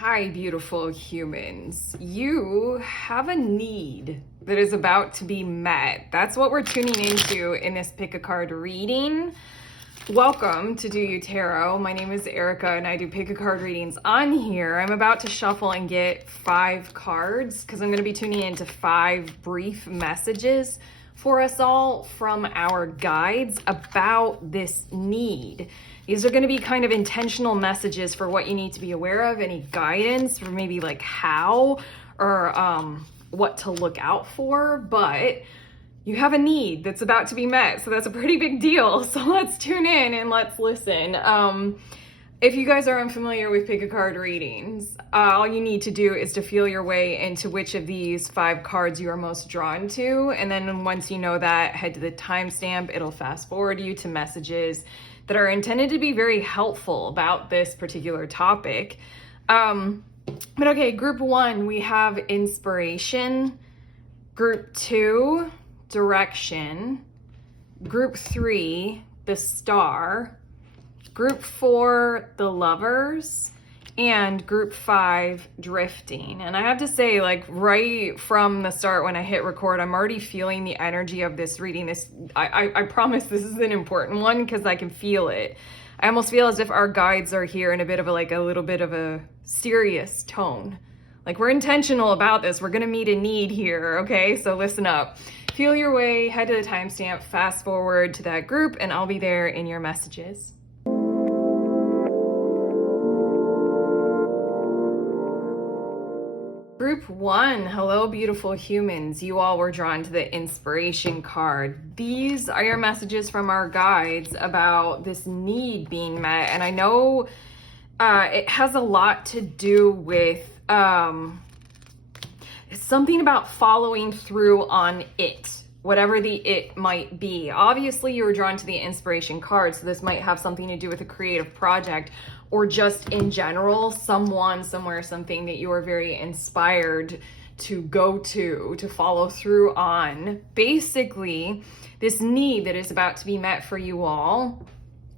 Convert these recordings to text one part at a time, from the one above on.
Hi, beautiful humans. You have a need that is about to be met. That's what we're tuning into in this pick a card reading. Welcome to Do You Tarot. My name is Erica and I do pick a card readings on here. I'm about to shuffle and get 5 cards because I'm going to be tuning into 5 brief messages for us all from our guides about this need. These are going to be kind of intentional messages for what you need to be aware of, any guidance for maybe like how or what to look out for, but you have a need that's about to be met. So that's a pretty big deal. So let's tune in and let's listen. If you guys are unfamiliar with pick a card readings, all you need to do is to feel your way into which of these 5 cards you are most drawn to. And then once you know that, head to the timestamp. It'll fast forward you to messages that are intended to be very helpful about this particular topic. But okay, group 1, we have inspiration. Group 2, direction. Group 3, the star. Group 4, the lovers. And group 5, drifting. And I have to say, like, right from the start when I hit record, I'm already feeling the energy of this reading. I promise this is an important one because I can feel it. I almost feel as if our guides are here in a bit of a little bit of a serious tone. Like, we're intentional about this. We're going to meet a need here, okay? So listen up. Feel your way, head to the timestamp, fast forward to that group, and I'll be there in your messages. Group 1, hello beautiful humans. You all were drawn to the inspiration card. These are your messages from our guides about this need being met. And I know it has a lot to do with something about following through on it, whatever the it might be. Obviously you were drawn to the inspiration card, so this might have something to do with a creative project or just in general, someone, somewhere, something that you are very inspired to go to follow through on. Basically, this need that is about to be met for you all,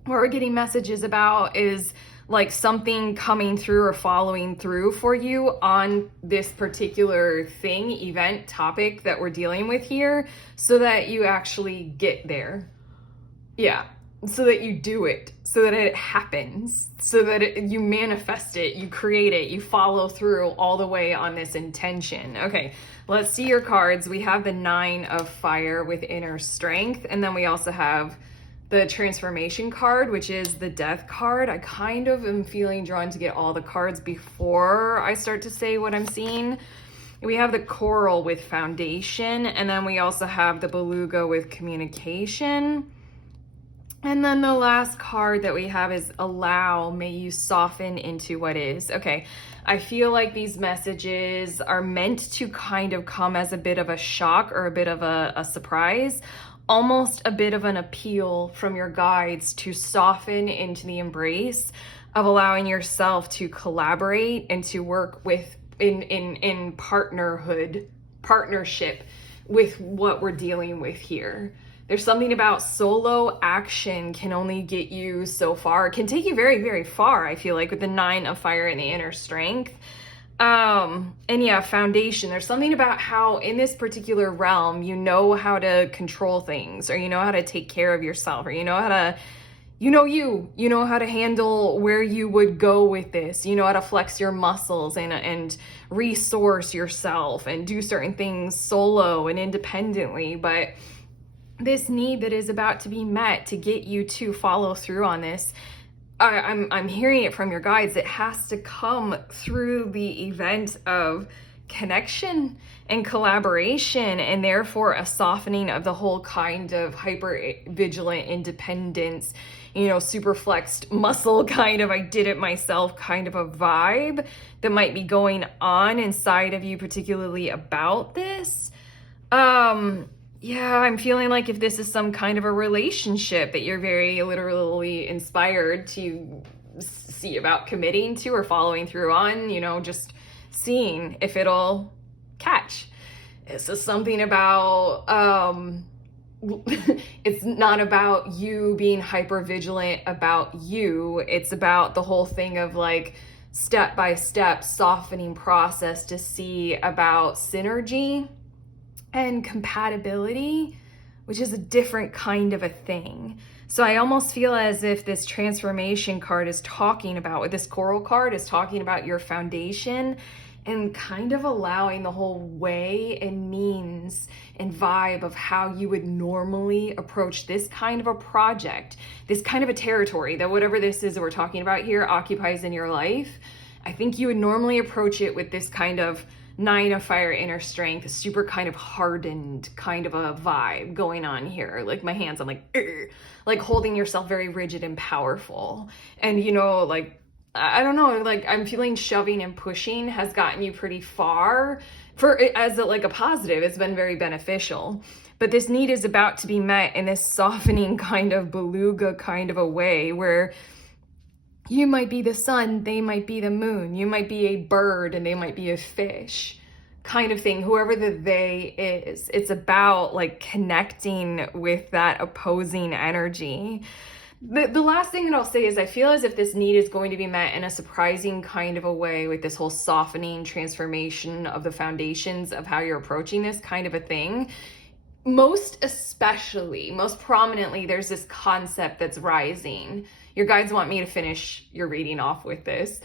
what we're getting messages about is like something coming through or following through for you on this particular thing, event, topic that we're dealing with here, so that you actually get there. Yeah. So that you do it, so that it happens, so that you manifest it, you create it, you follow through all the way on this intention. Okay, let's see your cards. We have the 9 of fire with inner strength, and then we also have the transformation card, which is the death card. I kind of am feeling drawn to get all the cards before I start to say what I'm seeing. We have the coral with foundation, and then we also have the beluga with communication. And then the last card that we have is allow, may you soften into what is. Okay, I feel like these messages are meant to kind of come as a bit of a shock or a bit of a surprise, almost a bit of an appeal from your guides to soften into the embrace of allowing yourself to collaborate and to work with in partnership with what we're dealing with here. There's something about solo action can only get you so far. It can take you very, very far, I feel like, with the 9 of fire and the inner strength. And yeah, foundation. There's something about how in this particular realm, you know how to control things, or you know how to take care of yourself, or you know how to, you know how to handle where you would go with this. You know how to flex your muscles and resource yourself and do certain things solo and independently. But this need that is about to be met to get you to follow through on this, I'm hearing it from your guides. It has to come through the event of connection and collaboration, and therefore a softening of the whole kind of hyper vigilant independence, super flexed muscle kind of, I did it myself kind of a vibe that might be going on inside of you, particularly about this. Yeah, I'm feeling like if this is some kind of a relationship that you're very literally inspired to see about committing to or following through on, just seeing if it'll catch. This is something about, it's not about you being hyper vigilant about you. It's about the whole thing of like step-by-step softening process to see about synergy and compatibility, which is a different kind of a thing. So I almost feel as if this transformation card is talking about, with this coral card, is talking about your foundation and kind of allowing the whole way and means and vibe of how you would normally approach this kind of a project, this kind of a territory that whatever this is that we're talking about here occupies in your life. I think you would normally approach it with this kind of 9 of fire inner strength, super kind of hardened kind of a vibe going on here. Like my hands, I'm like, "Ugh," like holding yourself very rigid and powerful. And you know, like, I don't know, like I'm feeling shoving and pushing has gotten you pretty far for as a, like a positive. It's been very beneficial. But this need is about to be met in this softening kind of beluga kind of a way where you might be the sun, they might be the moon. You might be a bird and they might be a fish kind of thing, whoever the they is. It's about like connecting with that opposing energy. The last thing that I'll say is I feel as if this need is going to be met in a surprising kind of a way with this whole softening transformation of the foundations of how you're approaching this kind of a thing. Most prominently, there's this concept that's rising. Your guides want me to finish your reading off with this.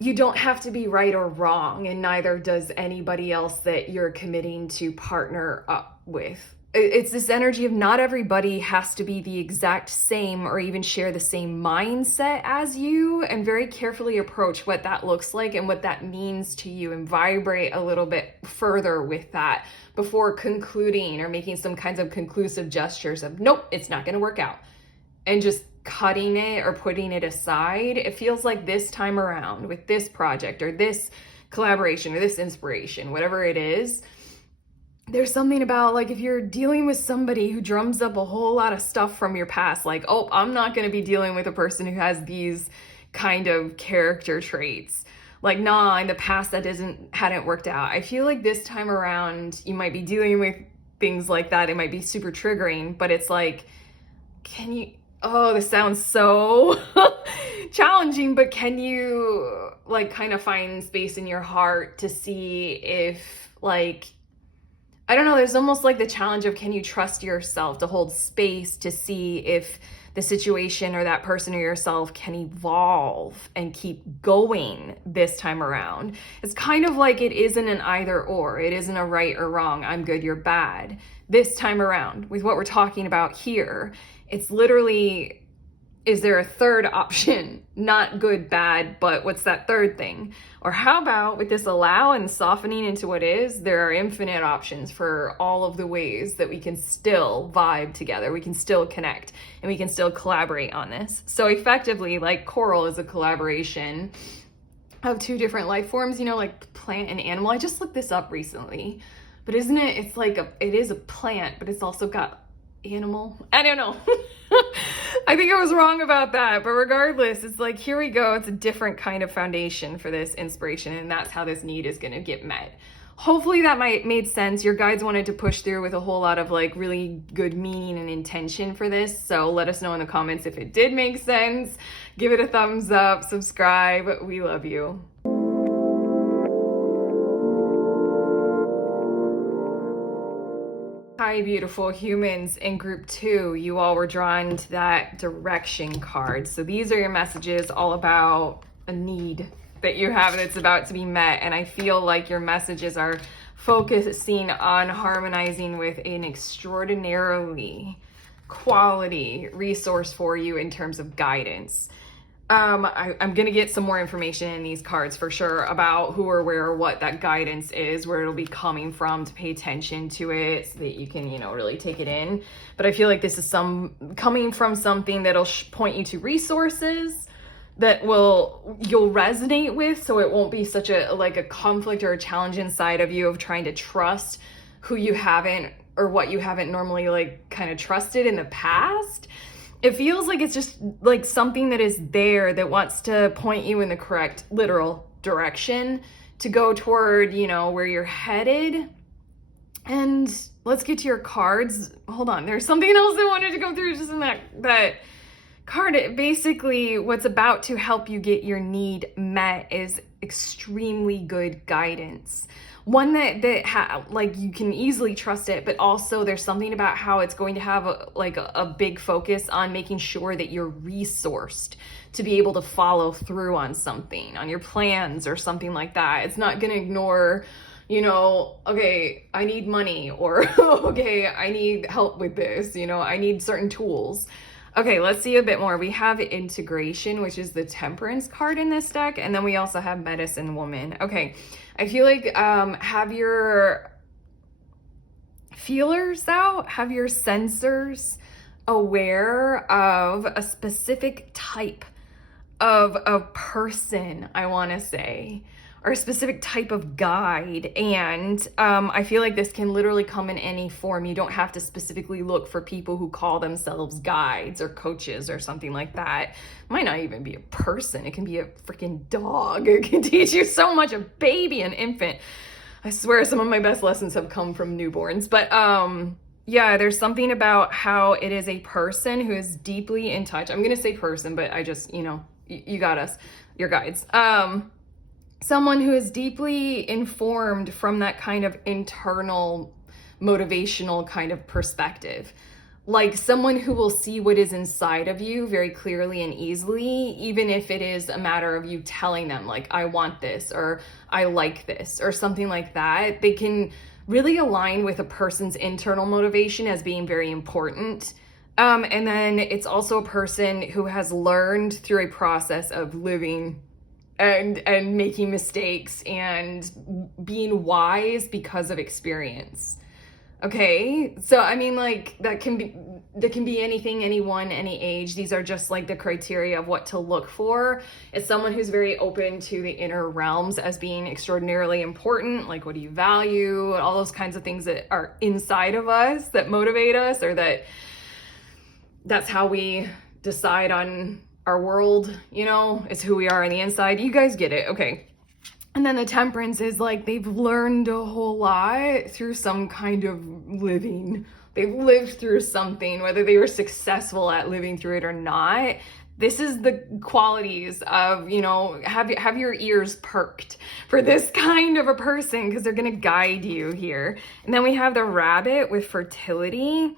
You don't have to be right or wrong, and neither does anybody else that you're committing to partner up with. It's this energy of not everybody has to be the exact same or even share the same mindset as you, and very carefully approach what that looks like and what that means to you and vibrate a little bit further with that before concluding or making some kinds of conclusive gestures of, nope, it's not going to work out, and just cutting it or putting it aside. It feels like this time around with this project or this collaboration or this inspiration, whatever it is, there's something about like if you're dealing with somebody who drums up a whole lot of stuff from your past, like, oh, I'm not going to be dealing with a person who has these kind of character traits. Like, nah, in the past that hadn't worked out. I feel like this time around you might be dealing with things like that. It might be super triggering, but it's like, this sounds so challenging, but can you like kind of find space in your heart to see if like, I don't know, there's almost like the challenge of, can you trust yourself to hold space to see if the situation or that person or yourself can evolve and keep going this time around. It's kind of like it isn't an either or. It isn't a right or wrong. I'm good, you're bad. This time around with what we're talking about here, it's literally, is there a third option? Not good, bad, but what's that third thing? Or how about with this allow and softening into what is, there are infinite options for all of the ways that we can still vibe together, we can still connect, and we can still collaborate on this. So effectively, like coral is a collaboration of two different life forms, you know, like plant and animal. I just looked this up recently, but isn't it, it's like it is a plant, but it's also got animal. I don't know. I think I was wrong about that, but regardless, it's like, here we go. It's a different kind of foundation for this inspiration, and that's how this need is going to get met. Hopefully that made sense. Your guides wanted to push through with a whole lot of like really good meaning and intention for this, so let us know in the comments if it did make sense. Give it a thumbs up, subscribe. We love you. Hi, beautiful humans. In group 2, you all were drawn to that direction card. So these are your messages all about a need that you have that's about to be met. And I feel like your messages are focusing on harmonizing with an extraordinarily quality resource for you in terms of guidance. I'm going to get some more information in these cards for sure about who or where or what that guidance is, where it'll be coming from, to pay attention to it so that you can, you know, really take it in. But I feel like this is coming from something that'll point you to resources that you'll resonate with, so it won't be such a conflict or a challenge inside of you of trying to trust who you haven't or what you haven't normally like kind of trusted in the past. It feels like it's just like something that is there that wants to point you in the correct literal direction to go toward, you know, where you're headed. And let's get to your cards. Hold on, there's something else I wanted to go through just in that card, basically what's about to help you get your need met is extremely good guidance. One that like you can easily trust it, but also there's something about how it's going to have a big focus on making sure that you're resourced to be able to follow through on something, on your plans or something like that. It's not going to ignore, okay, I need money, or okay, I need help with this, I need certain tools. Okay, let's see a bit more. We have integration, which is the Temperance card in this deck, and then we also have Medicine Woman. Okay, I feel like have your feelers out, have your sensors aware of a specific type of a person, I want to say, or a specific type of guide. And I feel like this can literally come in any form. You don't have to specifically look for people who call themselves guides or coaches or something like that. It might not even be a person. It can be a freaking dog. It can teach you so much, a baby, an infant. I swear some of my best lessons have come from newborns. But yeah, there's something about how it is a person who is deeply in touch. I'm going to say person, but I just, you got us, your guides. Someone who is deeply informed from that kind of internal motivational kind of perspective. Like someone who will see what is inside of you very clearly and easily, even if it is a matter of you telling them like, I want this, or I like this, or something like that. They can really align with a person's internal motivation as being very important. And then it's also a person who has learned through a process of living and making mistakes and being wise because of experience. Okay, so I mean, like that can be anything, anyone, any age. These are just like the criteria of what to look for. It's someone who's very open to the inner realms as being extraordinarily important. Like, what do you value? All those kinds of things that are inside of us that motivate us, or that's how we decide on our world, is who we are on the inside. You guys get it. Okay. And then the Temperance is like they've learned a whole lot through some kind of living. They've lived through something, whether they were successful at living through it or not. This is the qualities of, have your ears perked for this kind of a person, because they're going to guide you here. And then we have the Rabbit with fertility.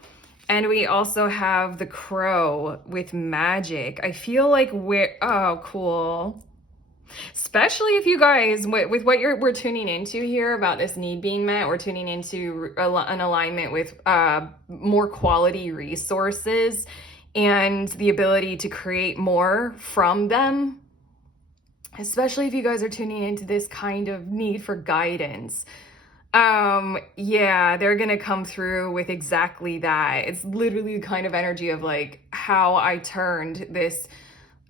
And we also have the Crow with magic. I feel like oh, cool. Especially if you guys, with what we're tuning into here about this need being met, we're tuning into an alignment with more quality resources and the ability to create more from them. Especially if you guys are tuning into this kind of need for guidance. Yeah, they're gonna come through with exactly that. It's literally the kind of energy of like how I turned this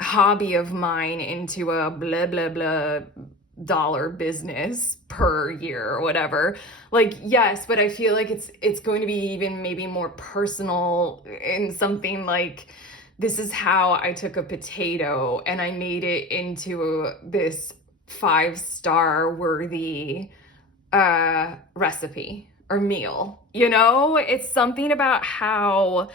hobby of mine into a blah blah blah dollar business per year or whatever. Like, yes, but I feel like it's going to be even maybe more personal in something like, this is how I took a potato and I made it into this 5-star worthy recipe or meal. It's something about how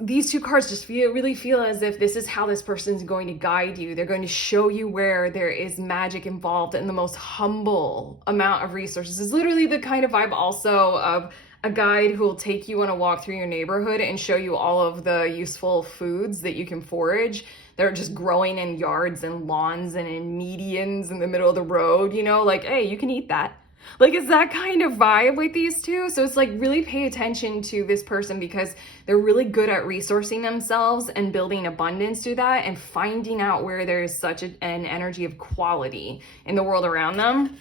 these two cards just really feel as if this is how this person's going to guide you. They're going to show you where there is magic involved in the most humble amount of resources. It's literally the kind of vibe also of a guide who will take you on a walk through your neighborhood and show you all of the useful foods that you can forage. They're just growing in yards and lawns and in medians in the middle of the road, like, hey, you can eat that. Like, it's that kind of vibe with these two. So it's like, really pay attention to this person, because they're really good at resourcing themselves and building abundance through that and finding out where there is such an energy of quality in the world around them.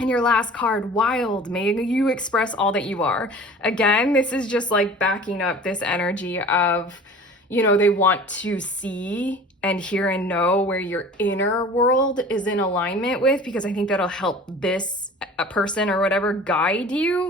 And your last card, Wild, may you express all that you are. Again, this is just like backing up this energy of, they want to see and hear and know where your inner world is in alignment with, because I think that'll help this person or whatever guide you.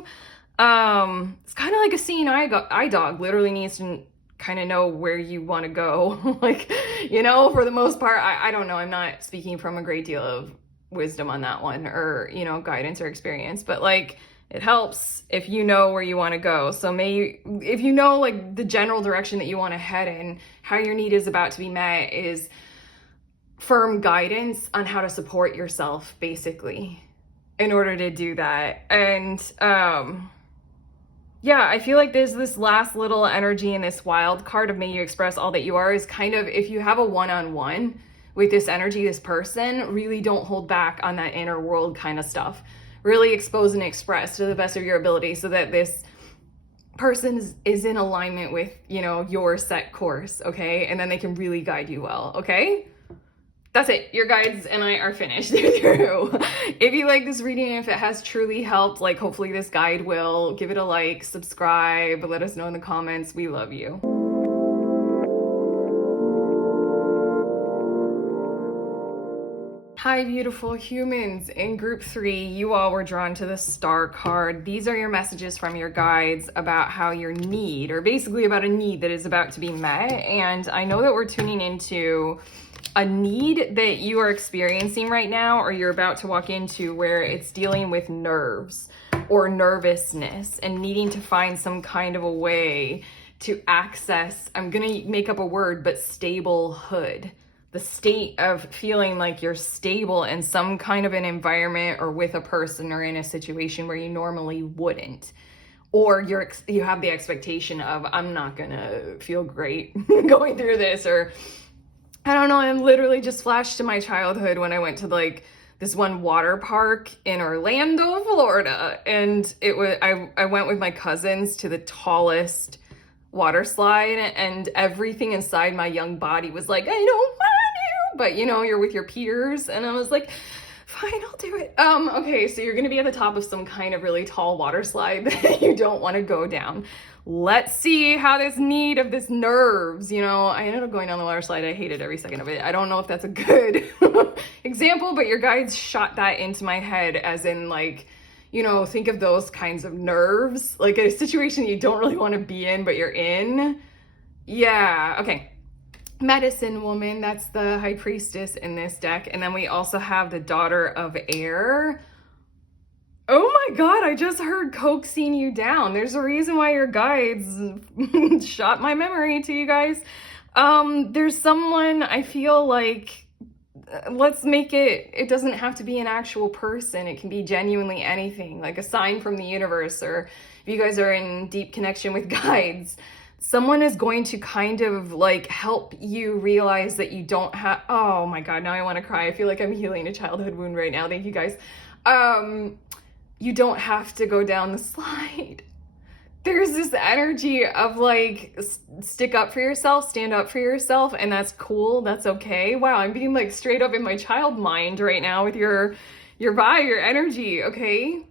It's kind of like a seeing eye dog literally needs to kind of know where you want to go. Like, for the most part, I don't know. I'm not speaking from a great deal of wisdom on that one, or, guidance or experience, but like, It helps if you know where you want to go. So if you know like the general direction that you want to head in, how your need is about to be met is firm guidance on how to support yourself, basically, in order to do that. And yeah, I feel like there's this last little energy in this wild card of may you express all that you are is kind of, if you have a one-on-one with this energy, this person, really don't hold back on that inner world kind of stuff. Really expose and express to the best of your ability so that this person is in alignment with, you know, your set course, okay? And then they can really guide you well, okay? That's it. Your guides and I are finished. They're through. If you like this reading, if it has truly helped, like hopefully this guide will, give it a like, subscribe, let us know in the comments. We love you. Hi, beautiful humans. In group 3, you all were drawn to the Star card. These are your messages from your guides about how your need, or basically about a need that is about to be met. And I know that we're tuning into a need that you are experiencing right now, or you're about to walk into, where it's dealing with nerves or nervousness and needing to find some kind of a way to access, I'm gonna make up a word, but stablehood. The state of feeling like you're stable in some kind of an environment or with a person or in a situation where you normally wouldn't. Or you have the expectation of, I'm not gonna feel great going through this, or I don't know, I'm literally just flashed to my childhood when I went to like this one water park in Orlando, Florida. And it was, I went with my cousins to the tallest water slide, and everything inside my young body was like, I don't want to, but you know, you're with your peers. And I was like, fine, I'll do it. Okay, so you're gonna be at the top of some kind of really tall water slide that you don't want to go down. Let's see how this need of this nerves, you know, I ended up going down the water slide. I hated every second of it. I don't know if that's a good example, but your guides shot that into my head as in like, you know, think of those kinds of nerves, like a situation you don't really want to be in, but you're in. Yeah, okay. Medicine woman, that's the high priestess in this deck. And then we also have the daughter of air. Oh my God, I just heard coaxing you down. There's a reason why your guides shot my memory to you guys. There's someone, I feel like, let's make it doesn't have to be an actual person. It can be genuinely anything, like a sign from the universe, or if you guys are in deep connection with guides, someone is going to kind of like help you realize that you don't have, oh my God, now I want to cry. I feel like I'm healing a childhood wound right now. Thank you guys. You don't have to go down the slide. There's this energy of like, stick up for yourself, stand up for yourself, and that's cool, that's okay. Wow, I'm being like straight up in my child mind right now with your vibe, your energy, okay?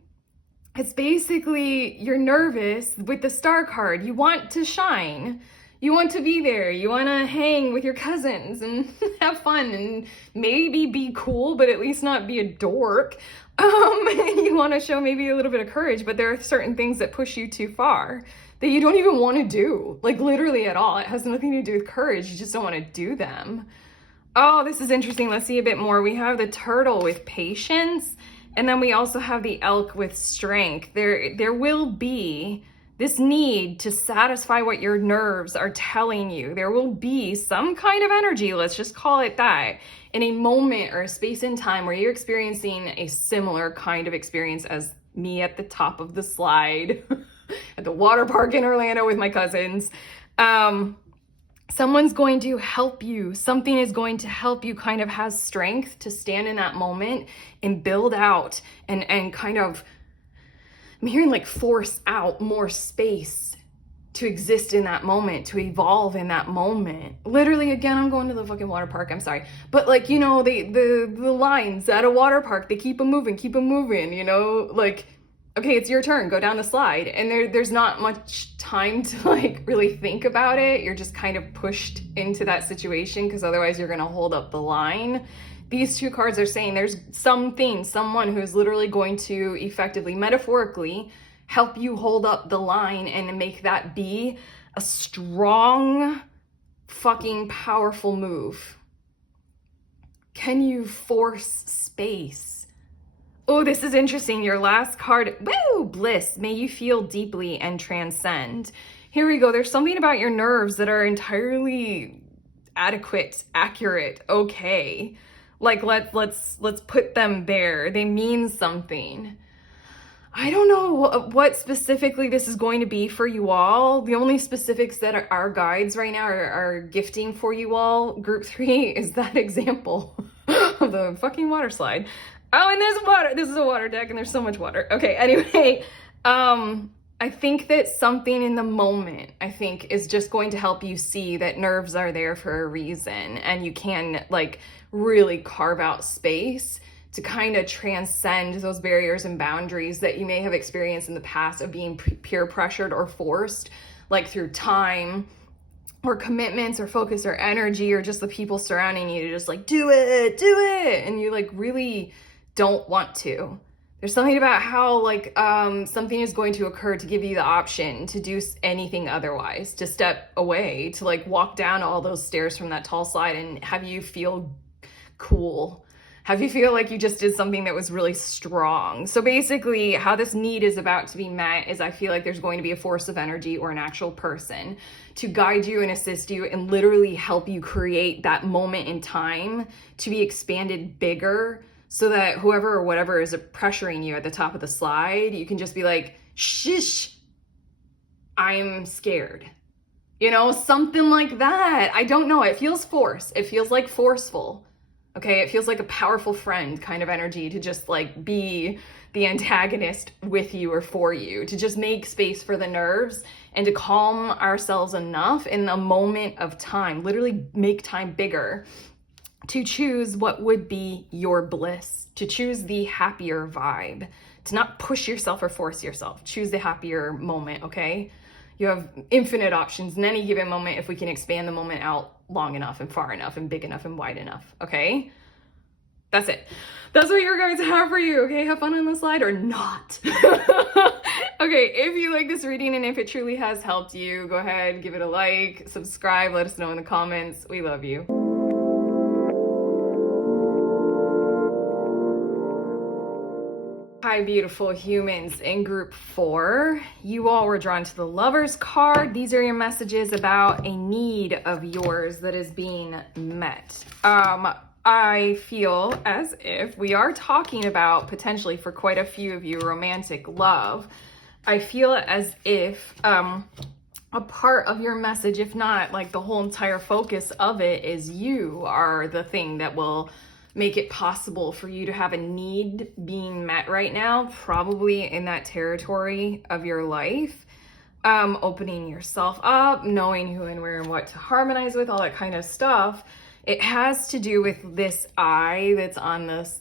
It's basically, you're nervous with the Star card. You want to shine. You want to be there. You want to hang with your cousins and have fun and maybe be cool, but at least not be a dork. You want to show maybe a little bit of courage, but there are certain things that push you too far that you don't even want to do, like literally at all. It has nothing to do with courage. You just don't want to do them. Oh, this is interesting. Let's see a bit more. We have the turtle with patience, and then we also have the elk with strength. There will be this need to satisfy what your nerves are telling you. There will be some kind of energy, let's just call it that, in a moment or a space in time where you're experiencing a similar kind of experience as me at the top of the slide at the water park in Orlando with my cousins. Someone's going to help you. Something is going to help you kind of has strength to stand in that moment and build out and kind of, I'm hearing like force out more space to exist in that moment, to evolve in that moment. Literally, again, I'm going to the fucking water park, I'm sorry. But like, you know, the lines at a water park, they keep them moving, you know, like, okay, it's your turn, go down the slide. And there's not much time to like really think about it. You're just kind of pushed into that situation because otherwise you're gonna hold up the line. These two cards are saying there's someone who's literally going to effectively, metaphorically, help you hold up the line and make that be a strong, fucking powerful move. Can you force space? Oh, this is interesting. Your last card, woo, bliss. May you feel deeply and transcend. Here we go. There's something about your nerves that are entirely adequate, accurate, okay. Like let's put them there. They mean something. I don't know what specifically this is going to be for you all. The only specifics that our guides right now are gifting for you all, group 3, is that example of the fucking water slide. Oh, and there's water. This is a water deck and there's so much water. Okay, anyway, I think that something in the moment, I think, is just going to help you see that nerves are there for a reason, and you can like really carve out space to kind of transcend those barriers and boundaries that you may have experienced in the past of being peer pressured or forced, like through time or commitments or focus or energy or just the people surrounding you to just like, do it. And you like really don't want to. There's something about how like something is going to occur to give you the option to do anything otherwise, to step away, to like walk down all those stairs from that tall slide and have you feel cool. Have you feel like you just did something that was really strong. So basically how this need is about to be met is I feel like there's going to be a force of energy or an actual person to guide you and assist you and literally help you create that moment in time to be expanded bigger, so that whoever or whatever is pressuring you at the top of the slide, you can just be like, shish, I'm scared. You know, something like that. I don't know. It feels forced. It feels like forceful. Okay, it feels like a powerful friend kind of energy to just like be the antagonist with you or for you, to just make space for the nerves and to calm ourselves enough in the moment of time, literally make time bigger, to choose what would be your bliss, to choose the happier vibe, to not push yourself or force yourself. Choose the happier moment, okay? You have infinite options in any given moment if we can expand the moment out long enough and far enough and big enough and wide enough, okay? That's it. That's what your guides have for you, okay? Have fun on the slide or not. Okay, if you like this reading and if it truly has helped you, go ahead, give it a like, subscribe, let us know in the comments. We love you. Hi, beautiful humans. In group 4, you all were drawn to the Lover's card. These are your messages about a need of yours that is being met. I feel as if we are talking about potentially for quite a few of you romantic love. I feel as if a part of your message, if not like the whole entire focus of it, is you are the thing that will make it possible for you to have a need being met right now, probably in that territory of your life. Opening yourself up, knowing who and where and what to harmonize with, all that kind of stuff. It has to do with this eye that's on this,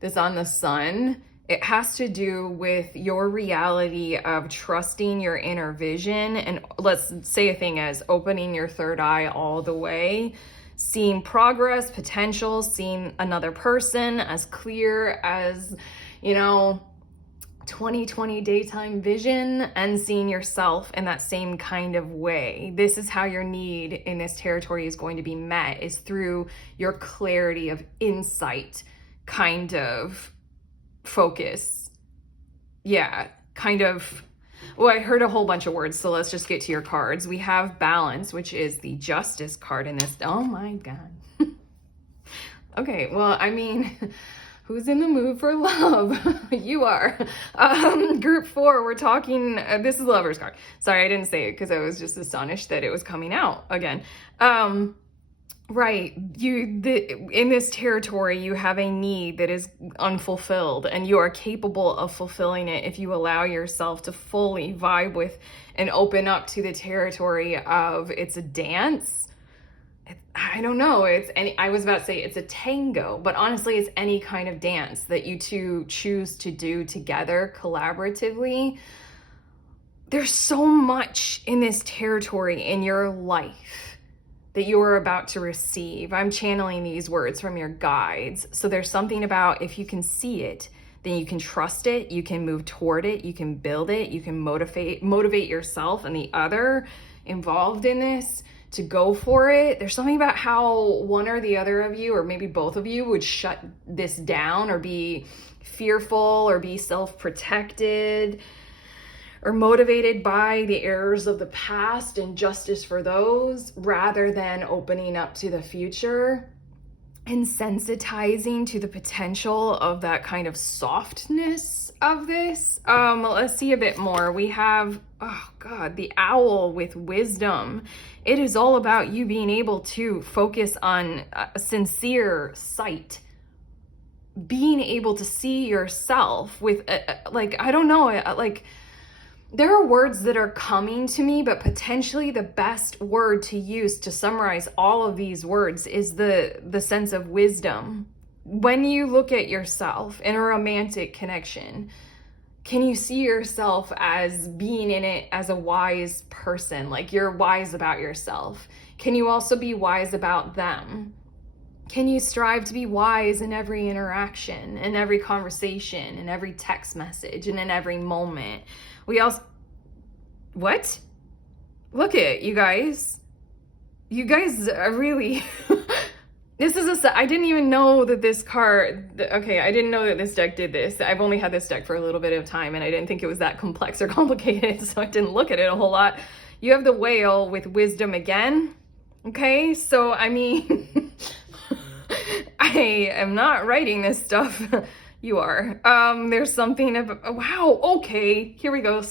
that's on the sun. It has to do with your reality of trusting your inner vision. And let's say a thing as opening your third eye all the way, seeing progress, potential, seeing another person as clear as, 20/20 daytime vision, and seeing yourself in that same kind of way. This is how your need in this territory is going to be met, is through your clarity of insight kind of focus. Yeah, kind of. Well, I heard a whole bunch of words, so let's just get to your cards. We have balance, which is the Justice card in this. Oh my God. Okay, well, I mean, who's in the mood for love? You are. Group 4, we're talking, this is the Lover's card. Sorry, I didn't say it because I was just astonished that it was coming out again. Right, in this territory, you have a need that is unfulfilled, and you are capable of fulfilling it if you allow yourself to fully vibe with and open up to the territory of, it's a dance. I don't know, I was about to say it's a tango, but honestly, it's any kind of dance that you two choose to do together collaboratively. There's so much in this territory in your life that you are about to receive. I'm channeling these words from your guides. So there's something about, if you can see it, then you can trust it, you can move toward it, you can build it, you can motivate yourself and the other involved in this to go for it. There's something about how one or the other of you, or maybe both of you, would shut this down or be fearful or be self-protected or motivated by the errors of the past and justice for those, rather than opening up to the future and sensitizing to the potential of that kind of softness of this. Let's see a bit more. We have, oh God, the owl with wisdom. It is all about you being able to focus on a sincere sight, being able to see yourself with, I don't know, there are words that are coming to me, but potentially the best word to use to summarize all of these words is the sense of wisdom. When you look at yourself in a romantic connection, can you see yourself as being in it as a wise person? Like, you're wise about yourself. Can you also be wise about them? Can you strive to be wise in every interaction, in every conversation, in every text message, and in every moment? We also, what? Look at you guys. You guys are really, this is I didn't even know that this card, okay, I didn't know that this deck did this. I've only had this deck for a little bit of time and I didn't think it was that complex or complicated, so I didn't look at it a whole lot. You have the whale with wisdom again. Okay, so I mean, I am not writing this stuff. You are. There's something of, wow, okay, here we go.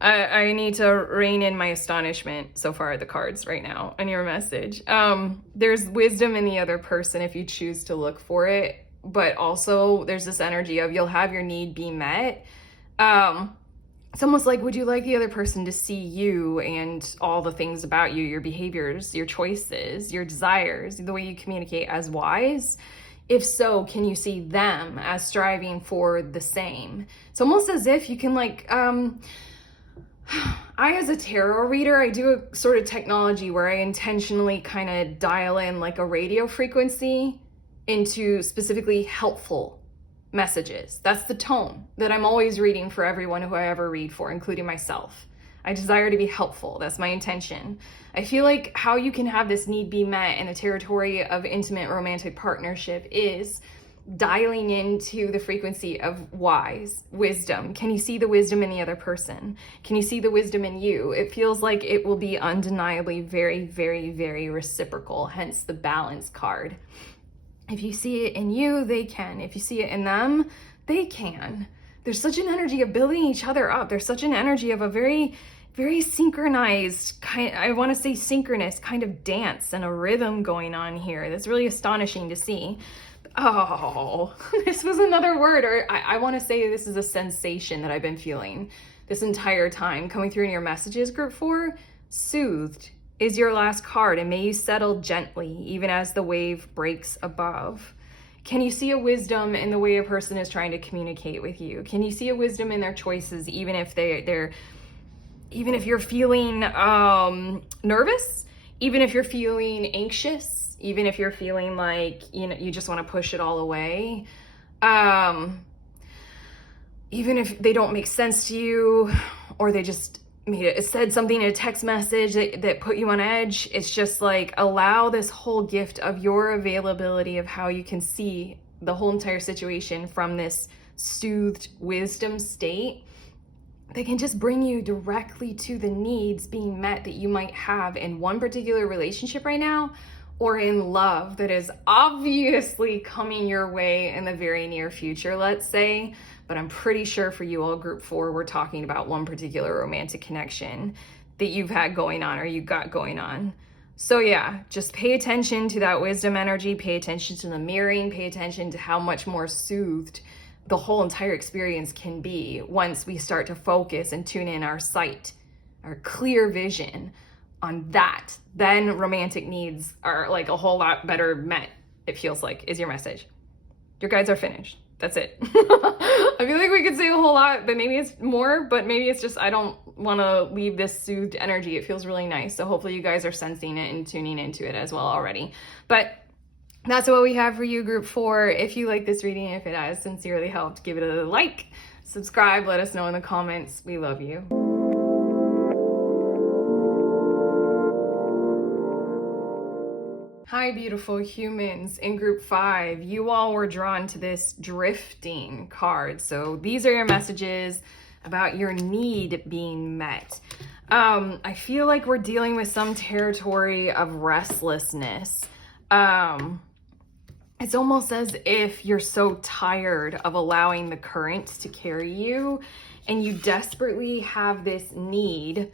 I need to rein in my astonishment so far at the cards right now and your message. There's wisdom in the other person if you choose to look for it, but also there's this energy of you'll have your need be met. It's almost like, would you like the other person to see you and all the things about you, your behaviors, your choices, your desires, the way you communicate as wise? If so, can you see them as striving for the same? It's almost as if you can I, as a tarot reader, I do a sort of technology where I intentionally kind of dial in like a radio frequency into specifically helpful messages. That's the tone that I'm always reading for everyone who I ever read for, including myself. I desire to be helpful. That's my intention. I feel like how you can have this need be met in the territory of intimate romantic partnership is dialing into the frequency of wise wisdom. Can you see the wisdom in the other person? Can you see the wisdom in you? It feels like it will be undeniably very, very, very reciprocal, hence the balance card. If you see it in you, they can. If you see it in them, they can. There's such an energy of building each other up. There's such an energy of a very, very synchronized kind, I want to say synchronous kind of dance and a rhythm going on here. That's really astonishing to see. Oh, this was another word, or I want to say this is a sensation that I've been feeling this entire time coming through in your messages, group 4. Soothed is your last card, and may you settle gently even as the wave breaks above. Can you see a wisdom in the way a person is trying to communicate with you? Can you see a wisdom in their choices, even if even if you're feeling nervous, even if you're feeling anxious, even if you're feeling like, you just want to push it all away, even if they don't make sense to you, or they just said something in a text message that put you on edge. It's just like, allow this whole gift of your availability of how you can see the whole entire situation from this soothed wisdom state. They can just bring you directly to the needs being met that you might have in one particular relationship right now, or in love that is obviously coming your way in the very near future, let's say. But I'm pretty sure for you all, group 4, we're talking about one particular romantic connection that you've had going on or you got going on. So yeah, just pay attention to that wisdom energy, pay attention to the mirroring, pay attention to how much more soothed the whole entire experience can be once we start to focus and tune in our sight, our clear vision on that. Then romantic needs are like a whole lot better met, it feels like, is your message. Your guides are finished. That's it. I feel like we could say a whole lot, but maybe it's more, but maybe it's just I don't want to leave this soothed energy. It feels really nice. So hopefully you guys are sensing it and tuning into it as well already. But that's what we have for you, group 4. If you like this reading, if it has sincerely helped, give it a like, subscribe, let us know in the comments. We love you. Hi, beautiful humans in group 5. You all were drawn to this drifting card. So these are your messages about your need being met. I feel like we're dealing with some territory of restlessness. It's almost as if you're so tired of allowing the current to carry you, and you desperately have this need.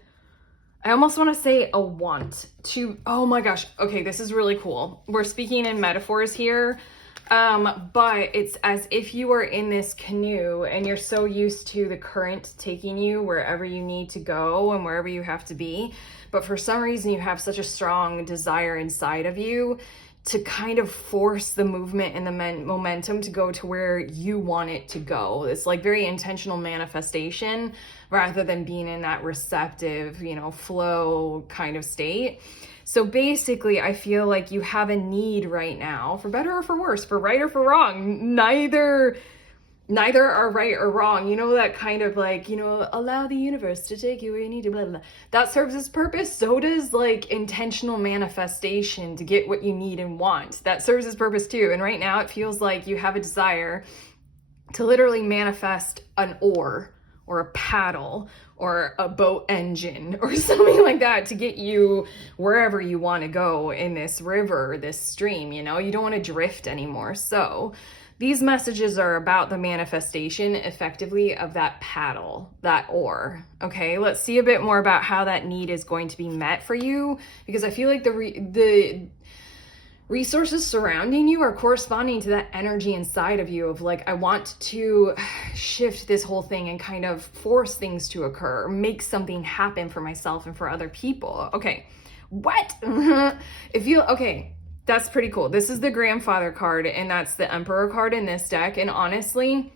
I almost want to say a want to, oh my gosh, okay, this is really cool. We're speaking in metaphors here, but it's as if you are in this canoe and you're so used to the current taking you wherever you need to go and wherever you have to be. But for some reason, you have such a strong desire inside of you to kind of force the movement and the momentum to go to where you want it to go. It's like very intentional manifestation rather than being in that receptive, flow kind of state. So basically, I feel like you have a need right now, for better or for worse, for right or for wrong. Neither are right or wrong. That kind of allow the universe to take you where you need to, blah, blah, blah. That serves its purpose. So does intentional manifestation to get what you need and want. That serves its purpose too. And right now it feels like you have a desire to literally manifest an oar or a paddle or a boat engine or something like that to get you wherever you want to go in this river, this stream. You don't want to drift anymore. So these messages are about the manifestation effectively of that paddle, that oar. Okay, let's see a bit more about how that need is going to be met for you, because I feel like the resources surrounding you are corresponding to that energy inside of you of I want to shift this whole thing and kind of force things to occur, make something happen for myself and for other people. Okay, what? Okay. That's pretty cool. This is the grandfather card, and that's the emperor card in this deck. And honestly,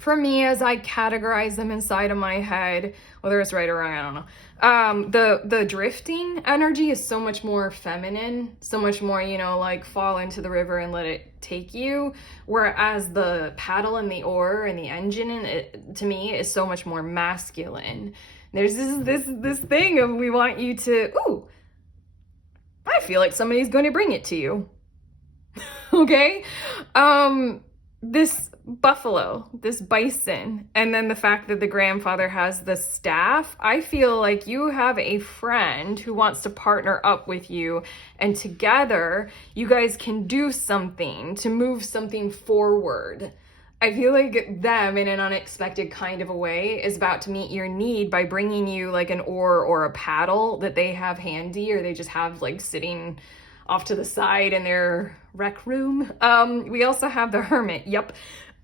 for me, as I categorize them inside of my head, whether it's right or wrong, I don't know. The drifting energy is so much more feminine, so much more, fall into the river and let it take you. Whereas the paddle and the oar and the engine, to me, is so much more masculine. There's this thing of we want you to, I feel like somebody's going to bring it to you. Okay? This buffalo, this bison, and then the fact that the grandfather has the staff, I feel like you have a friend who wants to partner up with you, and together you guys can do something to move something forward. I feel like them, in an unexpected kind of a way, is about to meet your need by bringing you an oar or a paddle that they have handy, or they just have sitting off to the side in their rec room. We also have the hermit. Yep.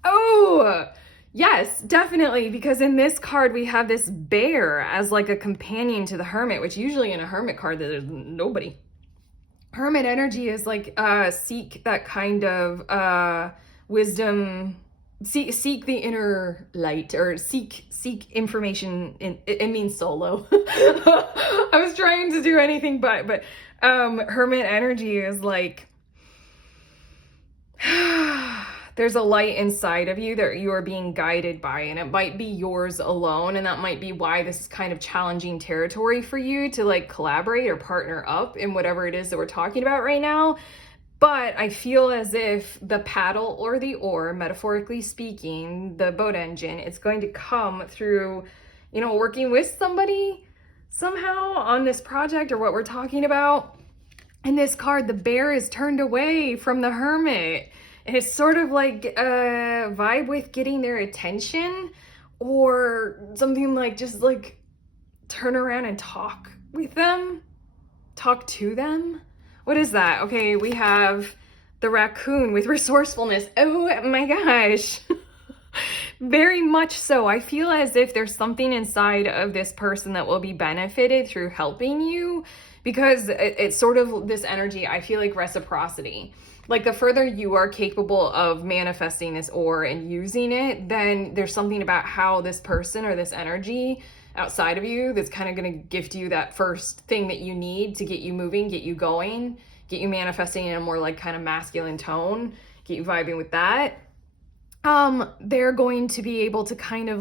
Oh, yes, definitely. Because in this card, we have this bear as a companion to the hermit, which usually in a hermit card, there's nobody. Hermit energy is seek that kind of wisdom. Seek the inner light, or seek information. It means solo. I was trying to do anything but hermit energy is there's a light inside of you that you are being guided by, and it might be yours alone, and that might be why this is kind of challenging territory for you to collaborate or partner up in whatever it is that we're talking about right now. But I feel as if the paddle or the oar, metaphorically speaking, the boat engine, it's going to come through, working with somebody somehow on this project or what we're talking about. In this card, the bear is turned away from the hermit. And it's sort of a vibe with getting their attention, or something just turn around and talk with them, talk to them. What is that? Okay, we have the raccoon with resourcefulness. Oh my gosh. Very much so. I feel as if there's something inside of this person that will be benefited through helping you, because it's sort of this energy, I feel like reciprocity. The further you are capable of manifesting this oar and using it, then there's something about how this person or this energy outside of you that's kind of going to gift you that first thing that you need to get you moving, get you going, get you manifesting in a more kind of masculine tone, get you vibing with that. They're going to be able to kind of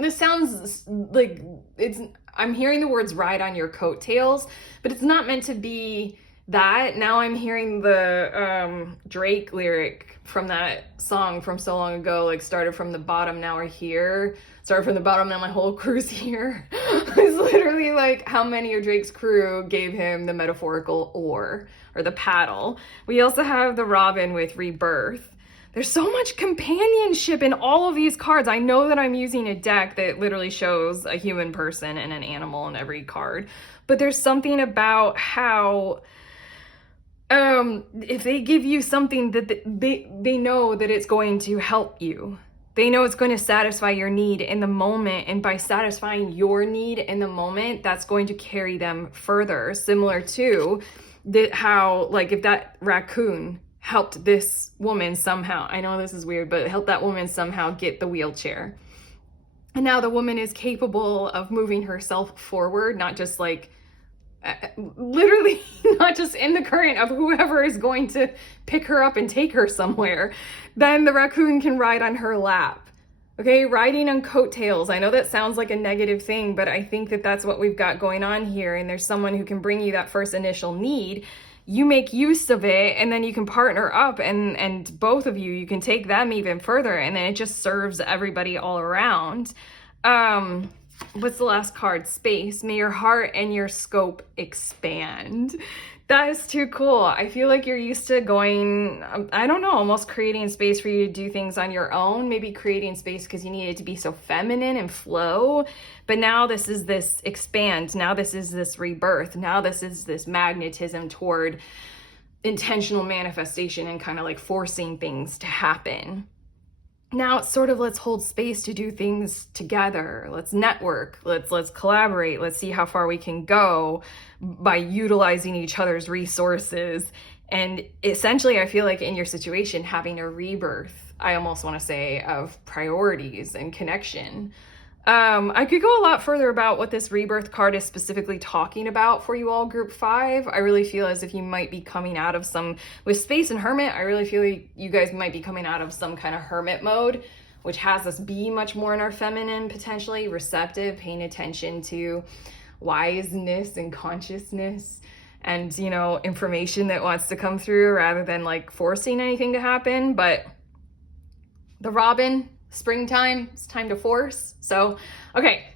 this sounds I'm hearing the words ride on your coattails, but it's not meant to be That, now I'm hearing the Drake lyric from that song from so long ago, like started from the bottom, now we're here. Started from the bottom, now my whole crew's here. It's literally like how many of Drake's crew gave him the metaphorical oar or the paddle. We also have the Robin with rebirth. There's so much companionship in all of these cards. I know that I'm using a deck that literally shows a human person and an animal in every card, but there's something about how if they give you something that they know that it's going to help you. They know it's going to satisfy your need in the moment, and by satisfying your need in the moment, that's going to carry them further. Similar to how, like, if that raccoon helped this woman somehow, I know this is weird, but helped that woman somehow get the wheelchair. And now the woman is capable of moving herself forward, not just like, literally not just in the current of whoever is going to pick her up and take her somewhere. Then the raccoon can ride on her lap. Okay, riding on coattails. I know that sounds like a negative thing, but I think that that's what we've got going on here. And there's someone who can bring you that first initial need. You make use of it, and then you can partner up, and both of you can take them even further, and then it just serves everybody all around. What's the last card? Space. May your heart and your scope expand. That is too cool. I feel like you're used to going, I don't know, almost creating space for you to do things on your own, maybe creating space because you need it to be so feminine and flow. But now this is this expand. Now this is this rebirth. Now this is this magnetism toward intentional manifestation and kind of like forcing things to happen. Now it's sort of, let's hold space to do things together. Let's network. Let's collaborate. Let's see how far we can go by utilizing each other's resources. And essentially, I feel like in your situation, having a rebirth, I almost want to say, of priorities and connection. I could go a lot further about what this rebirth card is specifically talking about for you all, group 5. I really feel as if you might be coming out of some, with space and hermit, I really feel like you guys might be coming out of some kind of hermit mode, which has us be much more in our feminine, potentially receptive, paying attention to wiseness and consciousness and, you know, information that wants to come through rather than like forcing anything to happen. But the Robin, springtime, it's time to force. So, okay,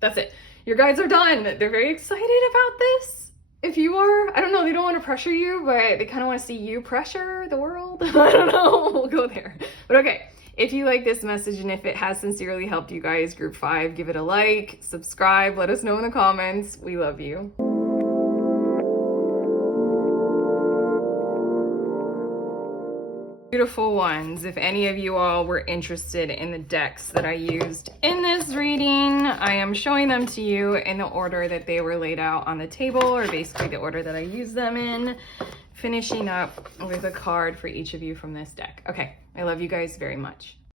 that's it. Your guides are done. They're very excited about this. If you are, I don't know, they don't want to pressure you, but they kind of want to see you pressure the world. I don't know, we'll go there. But okay, if you like this message and if it has sincerely helped you guys, group 5, give it a like, subscribe, let us know in the comments. We love you. Beautiful ones, if any of you all were interested in the decks that I used in this reading, I am showing them to you in the order that they were laid out on the table, or basically the order that I used them in, finishing up with a card for each of you from this deck. Okay, I love you guys very much.